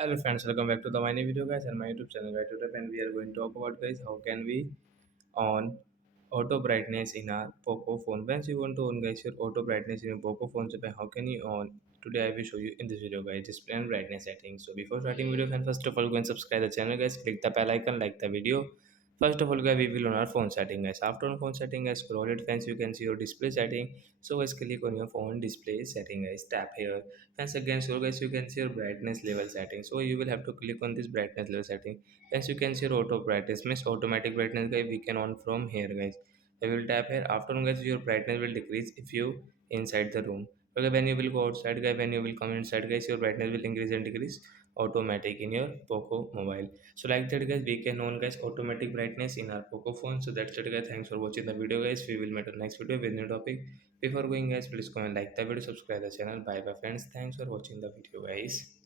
Hello friends, welcome back to the my new video guys and my YouTube channel guys. Today and we are going to talk about guys how can we on auto brightness in our Poco phone. Once you want to on guys your auto brightness in your Poco phone, so then how can you on? Today I will show you in this video guys display and brightness settings. So before starting video, friends, first of all go and subscribe the channel guys. Click the bell icon, like the video. First of all, guys, we will on our phone setting, guys. After on phone setting, guys, scroll it, friends. You can see your display setting. So, guys, click on your phone display setting, guys. Tap here. Friends, again, so guys, you can see your brightness level setting. So, you will have to click on this brightness level setting. Friends, you can see your auto brightness, means automatic brightness, guys. We can on from here, guys. I will tap here. After on, guys, your brightness will decrease if you inside the room. Okay, when you will go outside, guys, when you will come inside, guys, your brightness will increase and decrease automatic in your Poco mobile. So like that guys, we can on guys automatic brightness in our Poco phone. So that's it guys, thanks for watching the video guys. We will meet on next video with new topic. Before going guys, please comment, like the video, subscribe the channel. Bye bye friends, thanks for watching the video guys.